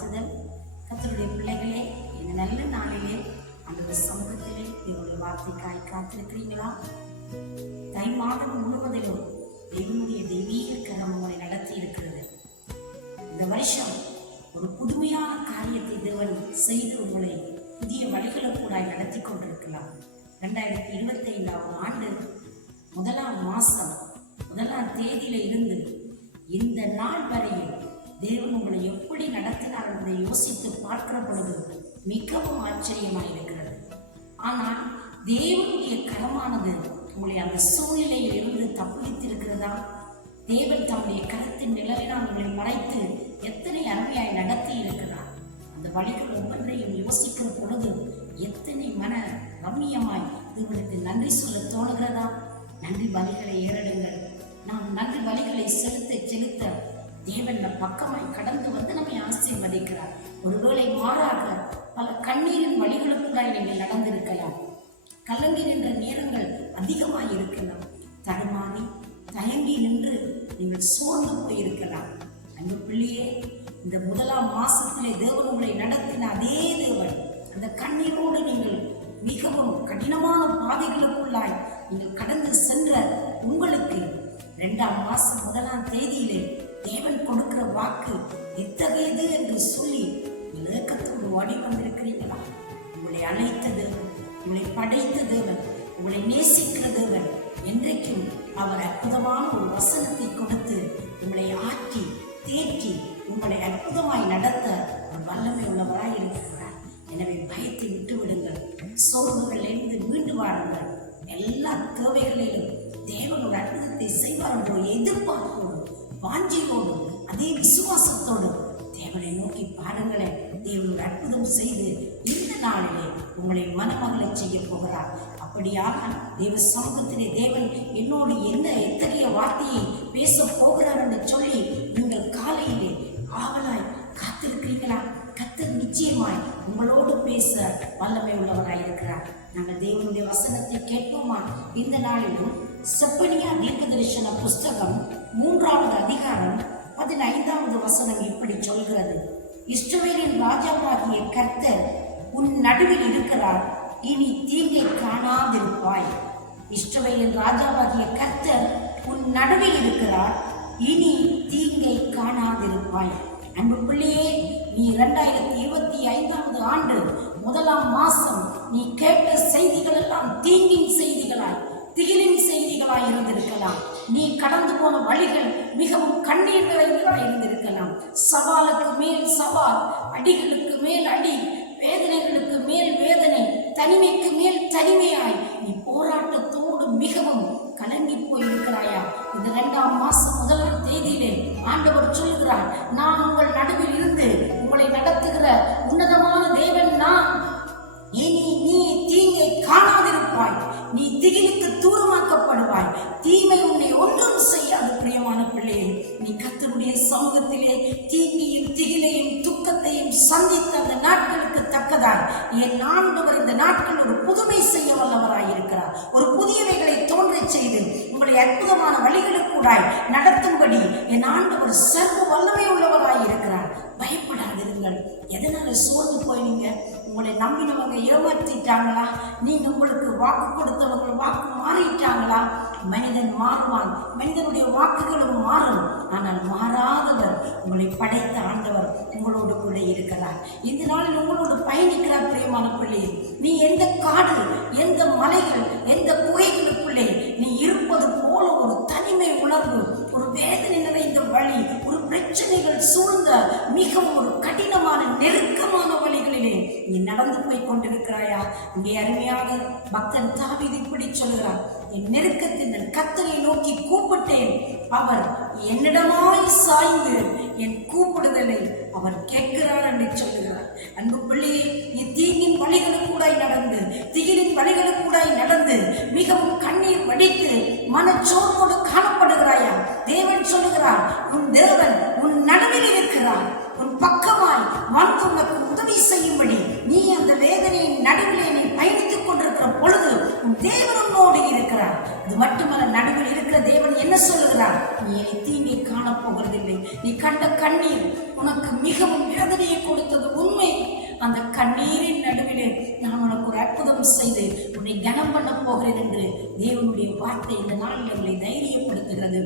வாழ்த்துதல். கர்த்தருடைய பிள்ளைகளே, இந்த நல்ல நாளிலே அந்த சமூகத்திலே தேவனுடைய வார்த்தைக்காய் காத்திருக்கிறீங்களா? தை மாதம் முழுவதிலும் தேவனுடைய தெய்வீக கரம் உங்களை நடத்தி இருக்கிறது. இந்த வருஷம் ஒரு புதுமையான காரியத்தை தேவன் செய்து உங்களை புதிய வழிகளுக்கூடாய் நடத்தி கொண்டிருக்கலாம். 2025ஆம் ஆண்டு 1ஆம் மாதம் 1ஆம் தேதியில இருந்து இந்த நாள் வரையில் தேவன் உங்களை எப்படி நடத்தினார் என்பதை யோசித்து பார்க்கிற பொழுது மிகவும் ஆச்சரியமாயிருக்கிறது. ஆனால் தேவனுடைய கரமானது உங்களை அந்த சூழ்நிலையில் இருந்து தப்புவித்திருக்கிறதா? தேவன் தம்முடைய கரத்தின் நிழலினால் உங்களை மறைத்து எத்தனை அருமையாய் நடத்தி இருக்கிறார். அந்த வழிகள் ஒவ்வொன்றையும் யோசிக்கிற பொழுது எத்தனை மன ரம்மியமாய் தேவனுக்கு நன்றி சொல்ல தோணுகிறதா? நன்றி பலிகளை ஏறிடுங்கள். நாம் நன்றி பலிகளை செலுத்த தேவன் பக்கமாய் கடந்து வந்து நம்மை ஆசீர்வதிக்கிறார். ஒருவேளை மாறாக பல கண்ணீரின் வழிகளுக்குள்ள நீங்கள் நடந்திருக்கலாம். கலங்கி நின்ற நேரங்கள் அதிகமாய் இருக்கலாம். தடுமாறி தயங்கி நின்று நீங்கள் சோர்ந்து போயிருக்கலாம். அன்பு பிள்ளையே, இந்த 1ஆம் மாசத்திலே தேவன் உங்களை நடத்தின அதே தேவன் அந்த கண்ணீரோடு நீங்கள் மிகவும் கடினமான பாதைகளுக்குள்ளாய் நீங்கள் கடந்து சென்ற உங்களுக்கு 2ஆம் மாசம் 1ஆம் தேதியிலே தேவன் கொடுக்கிற வாக்கு எத்தகையது என்று சொல்லி நீங்கள் ஏக்கத்தோடு ஓடி வந்திருக்கிறீங்களா? உங்களை அழைத்த தேவன், உங்களை படைத்த தேவன், உங்களை நேசிக்கிற தேவன் என்றைக்கும் அவர் அற்புதமான ஒரு வசனத்தை கொடுத்து உங்களை ஆற்றி தேற்றி உங்களை அற்புதமாய் நடத்த ஒரு வல்லமை உள்ளவராய் இருக்கிறார். எனவே பயத்தை விட்டு விடுங்கள். சோர்வுகளிலிருந்து மீண்டு வாருங்கள். எல்லா தேவைகளிலும் தேவன் ஒரு அற்புதத்தை செய்வார் என்ற எதிர்பார்ப்போடு, வாஞ்சியோடு, அதே விசுவாசத்தோடு தேவனை நோக்கி பாருங்களேன். தேவன் ஒரு அற்புதம் செய்து இந்த நாளிலே உங்களை மனமகளை செய்ய போகிறார். அப்படியாக தேவ சமூகத்திலே தேவன் என்னோடு எத்தகைய வார்த்தையை பேச போகிறார் என்று சொல்லி நீங்கள் காலையிலே ஆவலாய் காத்திருக்கிறீங்களா? கர்த்தர் நிச்சயமாய் உங்களோடு பேச வல்லமை உள்ளவராயிருக்கிறார். நாங்கள் தேவனுடைய வசனத்தை கேட்போமா? இந்த நாளிலும் செப்பனியா தீர்க்கதரிசன புஸ்தகம் 3ஆவது அதிகாரம் 15வது வசனம் இப்படி சொல்கிறது: இஸ்ரவேலின் ராஜாவாகிய கர்த்தர் உன் நடுவில் இருக்கிறார், இனி தீங்கை காணாதிருப்பாய். இஸ்ரவேலின் ராஜாவாகிய கர்த்தர் உன் நடுவில் இருக்கிறார், இனி தீங்கை காணாதிருப்பாய். அன்பு பிள்ளையே, நீ 2025ஆவது ஆண்டு 1ஆம் மாசம் நீ கேட்ட செய்திகள் எல்லாம் தீங்கின் செய்திகளாய், திகிலின் செய்திகளாய் இருந்திருக்கலாம். நீ கடந்து போன வழிகள் மிகவும் கண்ணீர் நிறைந்ததாய் இருந்திருக்கலாம். சவாலுக்கு மேல் சவால், அடிகளுக்கு மேல் அடி, வேதனைகளுக்கு மேல் வேதனை, தனிமைக்கு மேல் தனிமையாய் நீ போராட்டத்தோடு மிகவும் கலங்கி போயிருக்கிறாயா? இந்த 2ஆம் மாசம் 1ஆம் தேதியிலே ஆண்டவர் சொல்கிறார், நான் உங்கள் நடுவில் இருந்து உங்களை நடத்துகிற உன்னதமான தேவன் நான். இனி நீ தீங்கை காணாதிருப்பாய், நீ திகிலுக்கு தூரமாக்கப்படுவாய், தீமை உன்னை ஒன்றும் செய்யாது. பிரியமான பிள்ளையே, நீ கர்த்தருடைய சமூகத்திலே தீங்கையும் திகிலையும் துக்கத்தையும் சந்தித்த அந்த நாட்களுக்கு தக்கதாய் என் ஆண்டவர் இந்த நாட்கள் ஒரு புதுமை செய்ய வல்லவராயிருக்கிறார். ஒரு புதியவைகளை தோன்றச் செய்து உங்களை அற்புதமான வழிகளுக்கூடாய் நடத்தும்படி என் ஆண்டவர் சர்வ வல்லமை உள்ளவராயிருக்கிறார். பயப்படாதிருங்கள். எதனால சோர்ந்து போயினீங்க? உங்களை நம்பினவங்க ஏமாற்றிட்டாங்களா? நீங்க உங்களுக்கு வாக்கு கொடுத்தவங்க வாக்கு மாறிட்டாங்களா? மனிதன் மாறுவான், மனிதனுடைய வாக்குகளும் மாறும். ஆனால் மாறாதவர், உங்களை படைத்த ஆண்டவர் உங்களோடு கூட இருக்கிறார். இந்த நாளில் உங்களோடு பயணிக்கிறார். பிரியமான பிள்ளை, நீ எந்த காடு, எந்த மலைகள், எந்த குகைகளுக்குள்ளே நீ இருப்பது போல ஒரு தனிமை உணர்வு, ஒரு வேதனை நிறைந்த வழி, ஒரு பிரச்சனைகள் சூழ்ந்த மிகவும் ஒரு கடினமான நெருக்கமான வழிகளிலே நீ நடந்து போய் கொண்டிருக்கிறாயா? இங்கே அருமையாக பக்தன் தாவீது இப்படி சொல்கிறார்: என் நெருக்கத்தில் கர்த்தரை நோக்கி கூப்பிட்டேன், அவர் என்னிடமாய் சாய்ந்து என் கூப்பிடுதலை அவர் கேட்கிறார் என்று சொல்லுகிறார். அன்பு பிள்ளையே, நீ தீங்கின் வழிகளுக்கூடாய் நடந்து, திகிலின் வழிகளுக்கூடாய் நடந்து மிகவும் கண்ணீர் வடித்து மனச்சோர்வோடு காணப்படுகிறாயா? தேவன் சொல்லுகிறார், உன் தேவன் உன் நடுவில் இருக்கிறார், உன் பக்கமாய் வந்து உனக்கு உதவி செய்யும்படி. நீ அந்த வேதனையின் நடுவிலே நீ பயணித்துக் கொண்டிருக்கிற பொழுது உன் தேவன் உன்னோடு இருக்கிறார். அது மட்டுமல்ல, நடுவில் இருக்கிற தேவன் என்ன சொல்லுகிறார்? நீ என்னை தீங்கை காணப்போகிறதில்லை, நீ கண்ட கண்ணீர் உனக்கு மிகவும் வேதனையை கொடுத்தது உண்மை. அந்த கண்ணீரின் நடுவிலே நான் உனக்கு ஒரு அற்புதம் செய்து உன்னை கனம் பண்ண போகிறேன் என்று தேவனுடைய வார்த்தை இந்த நாளில் உங்களை தைரியப்படுத்துகிறது.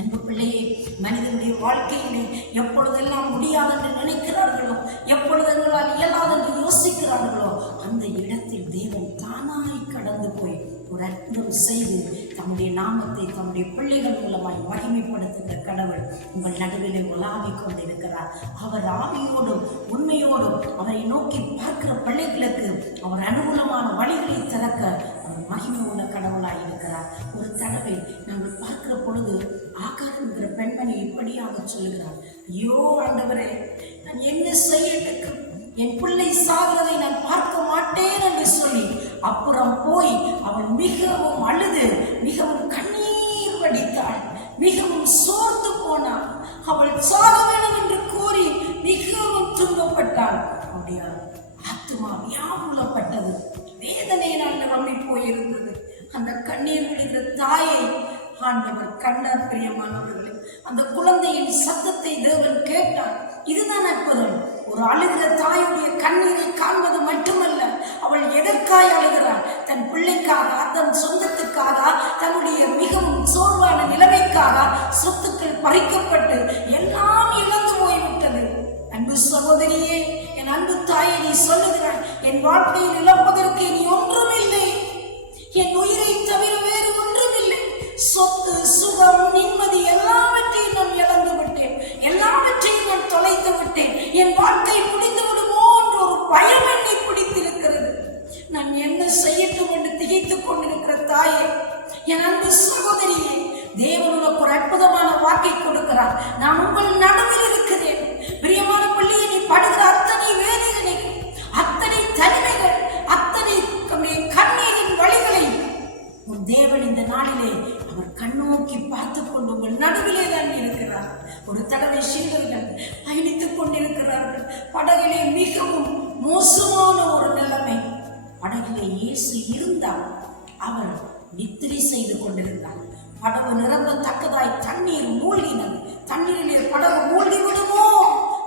அன்பு பிள்ளையே, மனிதனுடைய வாழ்க்கையிலே எப்பொழுதெல்லாம் முடியாது என்று நினைக்கிறார்களோ, எப்பொழுது எங்களால் இயலாது என்று யோசிக்கிறார்களோ, அந்த இடத்தில் தேவன் தானாய் கடந்து போய் ஒரு அற்புதம் செய்து தம்முடைய நாமத்தை தம்முடைய பிள்ளைகள் மூலமாய் மகிமைப்படுத்துகிற கடவுள் உங்கள் நடுவிலே உலாவிக் கொண்டிருக்கிறார். அவர் ஆவியோடும் உண்மையோடும் அவரை நோக்கி பார்க்கிற பிள்ளைகளுக்கு அவர் அனுகூலமான வழிகளை திறக்க அவர் மகிமை உள்ள கடவுளாய் இருக்கிறார். ஒரு தடவை நாங்கள் பார்க்கிற பொழுது ஆகார் என்கிற பெண்மணி இப்படியாக சொல்லுகிறார், ஐயோ ஆண்டவரே, நான் என்ன செய்யட்டும், என் பிள்ளை சாகிறதை நான் பார்க்க மாட்டேன் என்று சொல்லி அப்புறம் போய் அவள் மிகவும் அழுது மிகவும் கண்ணீர் வடித்தாள், மிகவும் சோர்ந்து போனாள். அவள் சாக வேண்டும் என்று கூறி மிகவும் துன்பப்பட்டாள். அவருடைய ஆத்துமா வியாகுலப்பட்டது, வேதனையினால் நிரம்பி போயிருந்தது. அந்த கண்ணீர் விடுகிற தாயை ஆண்டவர் கண்டார். பிரியமானவர்களே, அந்த குழந்தையின் சத்தத்தை தேவன் கேட்டார். இதுதான் அற்புதம். ஒரு அழுகிற தாயுடைய கண்ணீரை காண்பது மட்டுமல்ல, அவள் எதற்காய் அழுகிறாள்? தன் பிள்ளைக்காக, தன் சொந்தத்துக்காக, தன்னுடைய மிகவும் சோர்வான நிலைமைக்காக. சொத்துக்கள் பறிக்கப்பட்டு எல்லாம் இழந்து போய்விட்டது. அன்பு சகோதரியே, என் அன்பு தாயை, நீ சொல்லுகிறாய், என் வாழ்க்கையில் இழப்பதற்கு இனி ஒன்றும் இல்லை, என் உயிரை தவிர வேறு ஒன்றும் இல்லை. சொத்து, சுகம், நிம்மதி எல்லாவற்றையும் நான் இழந்து விட்டேன், எல்லாவற்றையும் நான் தொலைத்து விட்டேன். என் வாழ்க்கை முடிந்து விடுமோ என்ற ஒரு பயம் என்னை பிடித்திருக்கிறது. நான் என்ன செய்யட்டும் என்று திகைத்துக் கொண்டிருக்கிற தாயே, என் அன்பு சகோதரியே, தேவன் உனக்கு ஒரு அற்புதமான வாக்கை கொடுக்கிறார். நான் உங்கள் நடுவில் இருக்கிறேன். பிரியமான பிள்ளையை, நீ படுகிற அத்தனை வேதனைகள், அத்தனை தனிமைகள், அத்தனை கண்ணீரின் வழிகளை உன் தேவன் இந்த நாளிலே அவர் கண்ணோக்கி பார்த்துக் கொண்டு உங்கள் நடுவிலே தான் இருக்கிறார். ஒரு தடவை சீடர்கள் பயணித்துக் கொண்டிருக்கிறார்கள். படகிலே மிகவும் மோசமான ஒரு நிலைமை. படகிலே இயேசு இருந்தார், அவர் நித்திரை செய்து கொண்டிருந்தார். படகு நிரம்பத்தக்கதாய் தண்ணீர் மூழ்கினது. தண்ணீரிலே படகு மூழ்கி விடுமோ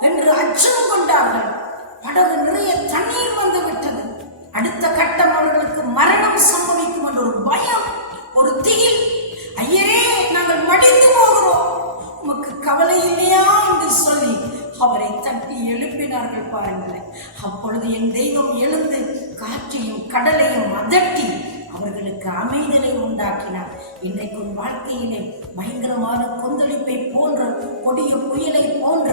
என்று அச்சம் கொண்டார்கள். படகு நிறைய தண்ணீர் வந்து விட்டது. அடுத்த கட்டம் அவர்களுக்கு மரணம் சம்பவிக்கும் என்ற ஒரு பயம், ஒரு திகில். ஐயரே, நாங்கள் மடிந்து போகிறோம், உமக்கு கவலை இல்லையா என்று சொல்லி அவரை தட்டி எழுப்பினார்கள். பாருங்களேன், அப்பொழுது என் தெய்வம் எழுந்து காற்றையும் கடலையும் அதட்டி அவர்களுக்கு அமைதலை உண்டாக்கினார். இன்றைக்கு உன் வாழ்க்கையிலே பயங்கரமான கொந்தளிப்பை போன்ற, கொடிய புயலை போன்ற,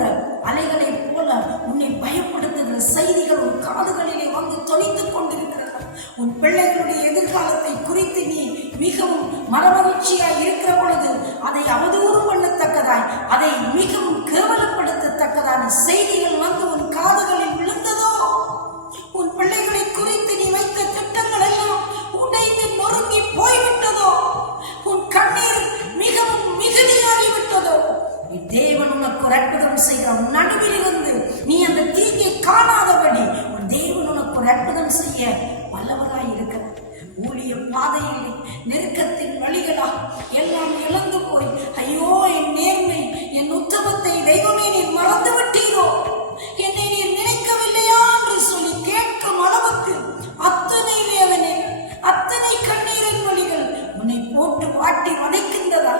அலைகளை போல உன்னை பயப்படுத்துகிற செய்திகள் உன் காதுகளிலே வந்து தொலைத்துக் கொண்டிருக்கிறது. உன் பிள்ளைகளுடைய எதிர்காலத்தை குறித்து நீ மிகவும் மனமகிழ்ச்சியாய் இருக்கிற பொழுது அதை அவதூறு பண்ணத்தக்கதாய், அதை மிகவும் கேவலப்படுத்தத்தக்கதான செய்திகள் வந்து உன் காதுகளில் விழுந்ததோ? உன் பிள்ளைகளை குறித்து நீ வைத்த திட்டங்கள் எல்லாம் உடைந்து நொறுங்கி போய்விட்டதோ? உன் கண்ணீர் மிகவும் மிகுதியாகிவிட்டதோ? தேவன் உனக்கு ஒரு அற்புதம் செய்கிற நடுவில் இருந்து நீ அந்த தீங்கை காணாதபடி உன் தேவன் உனக்கு ஒரு அற்புதம் செய்ய வல்லவராய் இருக்கிறார். ஊழிய பாதையிலே நெருக்கத்தின் வழிகளா எல்லாம் இழந்து போய், ஐயோ என் நேர்மை, என் உத்தமத்தை தெய்வமே நீர் மறந்து விட்டீரோ, என்னை நீர் நினைக்கவில்லையா என்று சொல்லி கேட்கும் அளவுக்கு அத்தனை வேதனை, அத்தனை கண்ணீரின் வழிகள் உன்னை போட்டு வாட்டி வதைக்கின்றதா?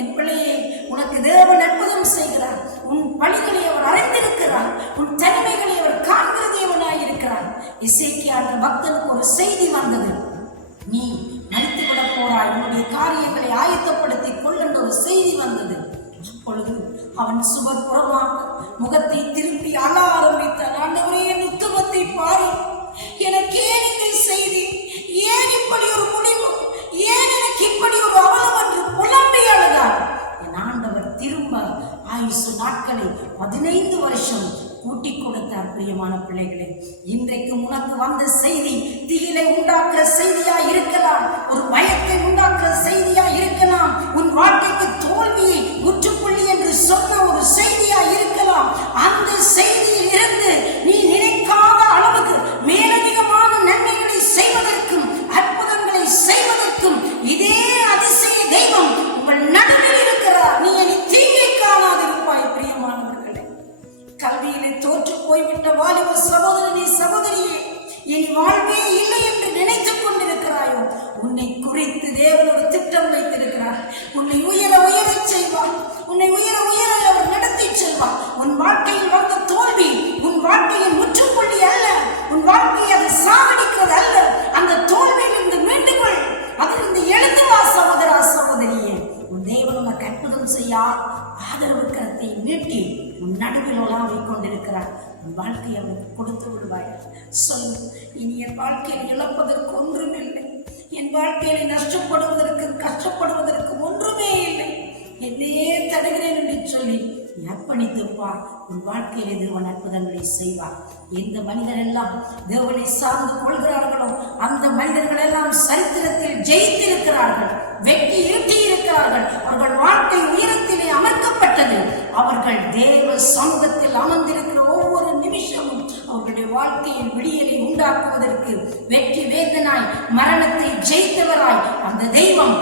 என் பிள்ளையே, உனக்கு தேவன் அற்புதம் செய்கிறார். உன் வழிகளை அவர் அறிந்திருக்கிறார். உன் தனிமைகளை அவர் காண்கிற தேவனாயிருக்கிறார். எசேக்கியா என்ற பக்தனுக்கு ஒரு செய்தி வந்தது, நீ மரித்துவிடப் போறாய், உன்னுடைய காரியங்களை ஆயத்தப்படுத்திக் கொள் என்ற ஒரு செய்தி வந்தது. அப்பொழுது அவன் சுபப்புறமாக முகத்தை திருப்பி அழ ஆரம்பித்தான். ஆண்டவரே, என் உத்தமத்தை பாரு, எனக்கு ஏன் இந்த செய்தி, ஏன் இப்படி ஒரு முடிவு, ஏன் எனக்கு இப்படி ஒரு அவலம் என்று புலம்பி அழுதார். என் ஆண்டவர் திரும்ப ஆயுசு நாட்களை 15 வருஷம் கூட்டிக் கொடுத்தார். பிரியமான பிள்ளைகளே, இன்றைக்கு உனக்கு வந்த செய்தி திகிலை உண்டாக்குற செய்தியா இருக்கலாம், ஒரு பயத்தை உண்டாக்குற செய்தியா இருக்கலாம், உன் வாழ்க்கைக்கு தோல்வியை முற்றுப்புள்ளி என்று சொன்ன ஒரு செய்தியா இருக்கலாம். அந்த செய்தியில் இருந்து நீ நினைக்காத அளவுக்கு மேலதிகமான நன்மைகளை செய்வதற்கும் அற்புதங்களை செய்வதற்கும் இதே அதிசய தெய்வம் உங்கள் நடுவில் இருக்கிறார். நீ தீங்கை காணாதிருப்பாய். கல்வியிலே தோற்று போய்விட்ட வாலிப சகோதரனே, சகோதரியே, இனி வாழ்வே இல்லை என்று நினைத்துக் கொண்டிருக்கிறாயோ, உன்னை குறித்து தேவன் ஒரு திட்டம் வைத்திருக்கிறார். உன்னை உயர உயரச் செய்வார். உன்னை உயர உயர அவர் நடத்தி செல்வார். உன் வாழ்க்கையில் வந்த தோல்வி உன் வாழ்க்கையின் முற்றுப்புள்ளி அல்ல. உன் வாழ்க்கையை அதை சாகடிக்கிறது அல்ல. அந்த தோல்வியிலிருந்து மீண்டுகொள். அதிலிருந்து எழுந்து வா சகோதரா, சகோதரியே. உன் தேவன் உனக்கு அற்புதம் செய்ய ஆதரவு கரத்தை நீட்டி உன் நடுவில் உலாவிக் கொண்டிருக்கிறார். உன் வாழ்க்கையை அவனுக்கு கொடுத்து விடுவாய். சொல்லு, இனி என் வாழ்க்கையில் இழப்பதற்கு ஒன்றுமில்லை. என் வாழ்க்கையை நஷ்டப்படுவதற்கு கஷ்டப்படுவதற்கு ஒன்றுமே இல்லை. என்னையே தருகிறேன் என்று சொல்லி அர்ப்பணித்துப்பார். உன் வாழ்க்கையிலே தேவன் அற்புதங்களை செய்வார். எந்த மனிதர் எல்லாம் தேவனை சார்ந்து கொள்கிறார்களோ அந்த மனிதர்கள் எல்லாம் சரித்திரத்தில் ஜெயித்திருக்கிறார்கள், வெற்றி ஈட்டி இருக்கிறார்கள். அவர்கள் வாழ்க்கை உயரத்திலே அமர்க்கப்பட்டது. அவர்கள் தேவ சமூகத்தில் அமர்ந்திருக்கிற ஒவ்வொரு நிமிஷமும் அவர்களுடைய வாழ்க்கையின் விடியலை உண்டாக்குவதற்கு வெற்றி வேந்தனாய், மரணத்தை ஜெயித்தவராய், அந்த தெய்வம்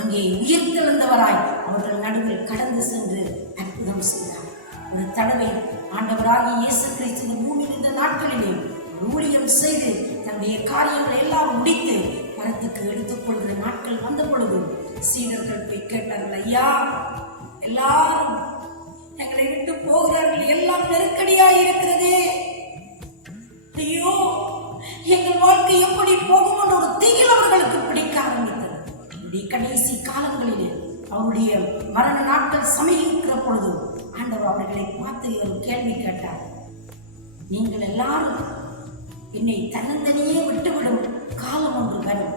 அங்கே உயிர்த்தெழுந்தவராய் அவர்கள் நடுவில் கடந்து சென்று அற்புதம் செய்தார். ஒரு தடவை ஆண்டவராகிய இயேசு கிறிஸ்து பூமியில் இருந்த நாட்களிலே ஊழியம் செய்து தன்னுடைய காரியங்களை எல்லாம் முடித்து பரத்துக்கு எடுத்துக் கொள்கிற நாட்கள் வந்த பொழுது சீடர்கள் போய் கேட்டார்கள், ஐயா, எல்லாரும் எங்களை விட்டு போகிறார்கள், எல்லாம் நெருக்கடியாய் இருக்கிறதே, ஐயோ எங்கள் வாழ்க்கை எப்படி போகும் என்ற ஒரு திகில் அவர்களுக்கு பிடிக்க ஆரம்பித்தது. கடைசி காலங்களிலே அவருடைய மரண நாட்கள் சமீபிக்கிற பொழுது ஆண்டவர் அவர்களை பார்த்து ஒரு கேள்வி கேட்டார். நீங்கள் எல்லாரும் என்னை தன்னந்தனியே விட்டுவிடும் காலம் ஒன்று வரும்.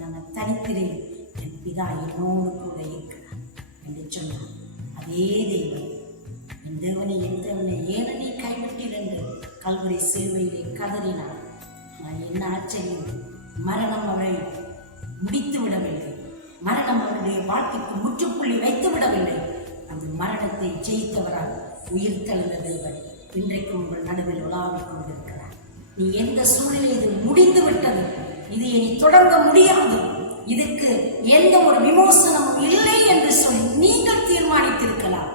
நான் தனித்திரேன், என் பிதா என்னோடு கூட இருக்கிறார் என்று சொன்னார். அதே தெய்வம், என் தேவனை என் தேவனை ஏனடி கைவிட்டீர் என்று கல்வரி சிலுவையிலே கதறினார். ஆனால் என்ன ஆச்சரியம், மரணம் அவரை முடித்து விடவில்லை. மரணம் அவருடைய வாழ்க்கைக்கு முற்றுப்புள்ளி வைத்து விடவில்லை. அந்த மரணத்தை ஜெயித்தவரால் உயிர் தெழுந்த தேவன் இன்றைக்கு உங்கள் நடுவில் உலாவிக் கொண்டிருக்கிறார். நீ எந்த சூழ்நிலை இது முடிந்து விட்டது, இது இனி தொடங்க முடியாது, இதுக்கு எந்த ஒரு விமோசனமும் இல்லை என்று சொல்லி நீங்கள் தீர்மானித்திருக்கலாம்.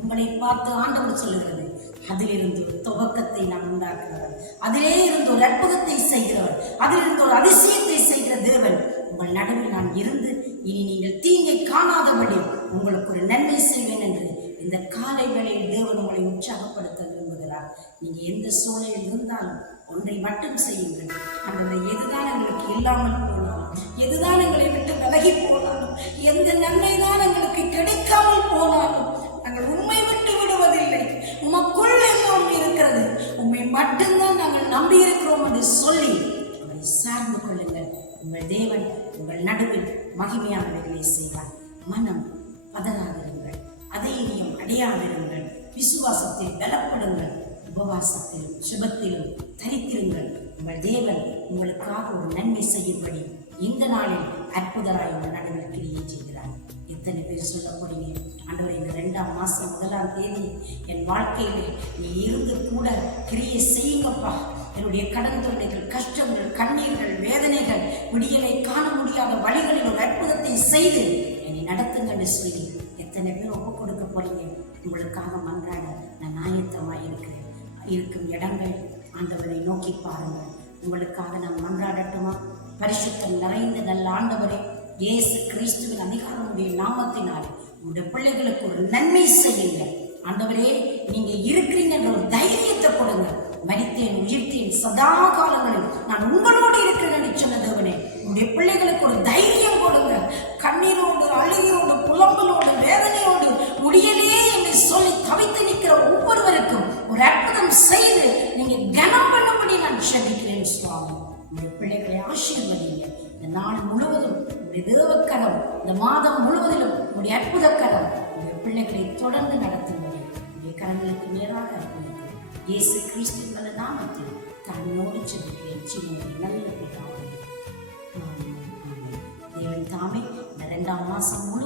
உங்களை பார்த்து ஆண்டவர் சொல்லுகிறது, அதிலிருந்து ஒரு துவக்கத்தை நான் உண்டாக்குகிறவர், அதிலே இருந்து ஒரு அற்புதத்தை செய்கிறவர், அதிலிருந்து ஒரு அதிசயத்தை செய்கிற தேவன் உங்கள் நடுவில் நான் இருந்து இனி நீங்கள் தீங்கை காணாதபடி உங்களுக்கு ஒரு நன்மை செய்வேன் என்று இந்த காலை வேளையில் தேவன் உங்களை உற்சாகப்படுத்த விரும்புகிறார். நீங்க எந்த சூழ்நிலையில் இருந்தாலும் ஒன்றை மட்டும் செய்யுங்கள். நம்மளுடைய எதுதான் எங்களுக்கு இல்லாமல் போனாலும், எதுதான் எங்களை விட்டு விலகி போனாலும், எந்த நன்மை தான் எங்களுக்கு கிடைக்காமல் போனாலும் நாங்கள் உண்மை விட்டு விடுவதில்லை. உமக்குள் எல்லாம் இருக்கிறது, உண்மை மட்டும்தான் நாங்கள் நம்பி இருக்கிறோம் என்று சொல்லி அவரை சார்ந்து கொள்ளுங்கள். உங்கள் தேவன் உங்கள் நடுவில் மகிமையானவர்களை செய்வார். மனம் பதறாதிருங்கள், அதைரியம் அடையாதிருங்கள், விசுவாசத்தில் பலப்படுங்கள், உபவாசத்திலும் சுபத்திலும் தரித்திருங்கள். உங்கள் தேவன் உங்களுக்காக ஒரு நன்மை செய்யும்படி இந்த நாளில் அற்புதராய் உங்கள் நடுவில் கிரியை செய்கிறார். எத்தனை பேர் சொல்ல போறீங்க, ஆண்டவரே இந்த 2ஆம் மாதம் 1ஆம் தேதி என் வாழ்க்கையிலே நீ இருந்து கூட கிரியை செய்யுங்கப்பா. என்னுடைய கடன் தொல்லைகள், கஷ்டங்கள், கண்ணீர்கள், வேதனைகள், விடியலை காண முடியாத வழிகளில் ஒரு அற்புதத்தை செய்து என்னை நடத்துங்கன்னு சொல்லி எத்தனை பேர் ஒப்புக் கொடுக்க போறீங்க? உங்களுக்காக மன்றாட நான் ஆயத்தமாக இருக்கிறேன். இருக்கும் இடங்கள் ஆண்டவரை நோக்கி பாருங்கள். உங்களுக்காக நான் மன்றாடட்டுமா? பரிசுத்தம் நிறைந்த நல்ல ஆண்டவரே, இயேசு கிறிஸ்துவின் அதிகாரமுடைய நாமத்தினால் உங்களுடைய பிள்ளைகளுக்கு ஒரு நன்மை செய்யுங்கள். ஆண்டவரே, நீங்க இருக்கிறீங்க என்ற ஒரு தைரியத்தை கொடுங்க. மரித்தேன், உயிர்த்தேன், சதா காலங்களில் நான் உங்களோடு இருக்கிறேன் என்று சொன்ன தேவனே, உங்களுடைய பிள்ளைகளுக்கு ஒரு தைரியம் கொடுங்க. கண்ணீரோடு, அழுகையோடு, புலம்பலோடு, வேதனையோடு முடியலையே என்று சொல்லி தவித்து நிற்கிற ஒவ்வொருவருக்கும் ஒரு அற்புதம் செய்து நீங்க கனம் பண்ணும்படி நான் ஜெபிக்கிறேன் சுவாமி. உங்களுடைய பிள்ளைகளை ஆசீர்வதிங்க. இந்த நாள் முழுவதும் உங்களுடைய தேவக்கரம், இந்த மாதம் முழுவதிலும் உங்களுடைய அற்புதக்கரம் உங்களுடைய பிள்ளைகளை தொடர்ந்து நடத்துங்கள். உங்களுடைய கரங்களுக்கு நேராக அர்ப்பணிக்கிறேன். இயேசு கிறிஸ்துவின் நல்ல நாமத்தில் தாழ்மையோடு ஜெபிக்கிறேன். சின்ன நல்ல பிதாவே. தேவன் தாமே இந்த 2ஆம் மாதம் முழு